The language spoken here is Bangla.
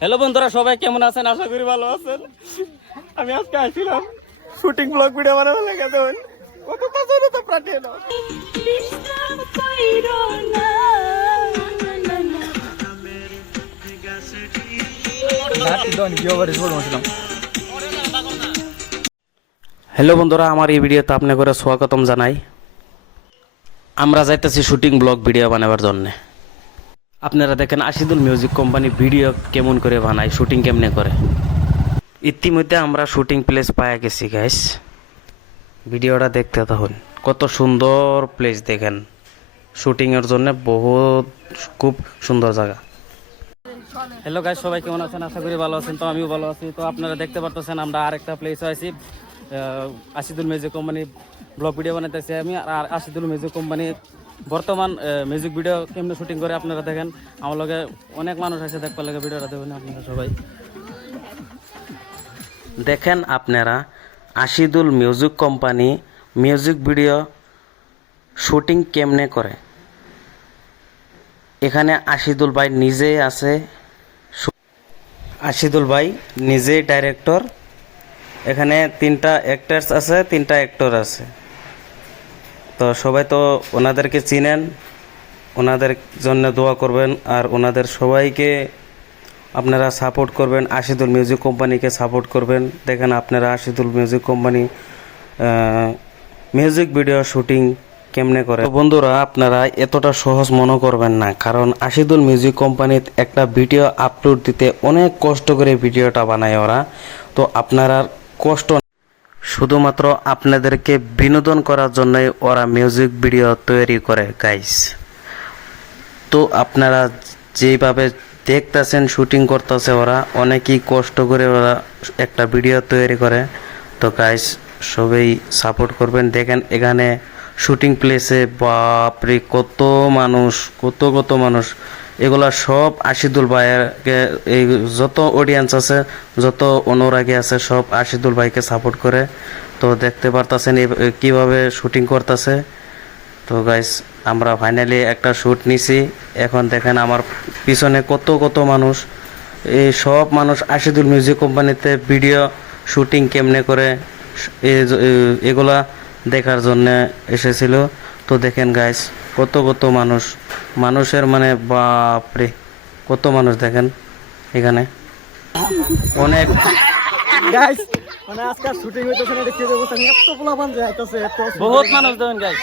হ্যালো বন্ধুরা, সবাই কেমন আছেন? আশা করি ভালো আছেন। আমি আজকে আসছিলাম শুটিং ব্লগ ভিডিও বানাবো লেগে দেবেন কত পছন্দ তো পাঠিয়ে দাও। হ্যালো বন্ধুরা, আমার এই ভিডিওতে আপনাদের স্বাগতম জানাই। আমরা যাইতেছি শুটিং ব্লগ ভিডিও বানাবার জন্য। আপনারা দেখেন আশিদুল মিউজিক কোম্পানি ভিডিও কেমন করে বানায়, শুটিং কেমনে করে। ইতিমধ্যে আমরা শুটিং প্লেস পাওয়া গেছি গাইস, ভিডিওটা দেখতে থাকুন। কত সুন্দর প্লেস দেখেন, শুটিংয়ের জন্য খুব সুন্দর জায়গা। হ্যালো গাইস, সবাই কেমন আছেন? আশা করি ভালো আছেন। তো আমিও ভালো আছি। তো আপনারা দেখতে পারতেছেন আমরা আরেকটা প্লেসে আছি। Ashidul music company vlog video বানাইতেছি আমি। আর আশিদুল মিউজিক কোম্পানি বর্তমান মিউজিক ভিডিও কেমনে শুটিং করে আপনারা দেখেন। আমার লগে অনেক মানুষ আছে, দেখবার লাগে ভিডিওটা দেখবেন আপনারা সবাই দেখেন। আপনারা Ashidul music company music video shooting কেমনে করে। এখানে আশিদুল ভাই নিজেই আছে, আশিদুল ভাই নিজেই ডাইরেক্টর। এখানে 3টা অ্যাক্টার্স আছে, 3টা অ্যাক্টর আছে। তো সবাই তো ওনাদেরকে চিনেন, ওনাদের জন্য দোয়া করবেন আর ওনাদের সবাইকে আপনারা সাপোর্ট করবেন। আশিদুল মিউজিক কোম্পানিকে সাপোর্ট করবেন। দেখেন আপনারা Ashidul music company music video shooting কেমনে করে। তো বন্ধুরা, আপনারা এতটা সহজ মনে করবেন না, কারণ আশিদুল মিউজিক কোম্পানির একটা ভিডিও আপলোড দিতে অনেক কষ্ট করে ভিডিওটা বানায় ওরা। তো আপনারা কষ্ট শুধুমাত্র আপনাদেরকে বিনোদন করার জন্যই ওরা মিউজিক ভিডিও তৈরি করে গাইস। তো আপনারা যেভাবে দেখতেছেন শুটিং করতেছে ওরা, অনেকই কষ্ট করে ওরা একটা ভিডিও তৈরি করে। তো গাইস সবাই সাপোর্ট করবেন। দেখেন এখানে শুটিং প্লেসে বাপরে কত মানুষ, কত মানুষ। এগুলা সব আশিদুল ভাইকে, এই যত অডিয়েন্স আছে, যত অনুরাগী আছে, সব আশিদুল ভাইকে সাপোর্ট করে। তো দেখতে পারতেছেন কিভাবে শুটিং করতেছে। তো গাইস আমরা ফাইনালি একটা শ্যুট নিছি। এখন দেখেন আমার পিছনে কত মানুষ। এই সব মানুষ আশিদুল মিউজিক কোম্পানিতে ভিডিও শুটিং কেমনে করে এগুলা দেখার জন্য এসেছিল। তো দেখেন গাইস কত মানুষ, মানুষের মানে বাপরে কত মানুষ দেখেন এখানে অনেক গাইস। মানে আজকে শুটিং হইতেছে না, এটা কি অবস্থা, এত পোলাপান যায়, এত বহুত মানুষ দেখেন গাইস।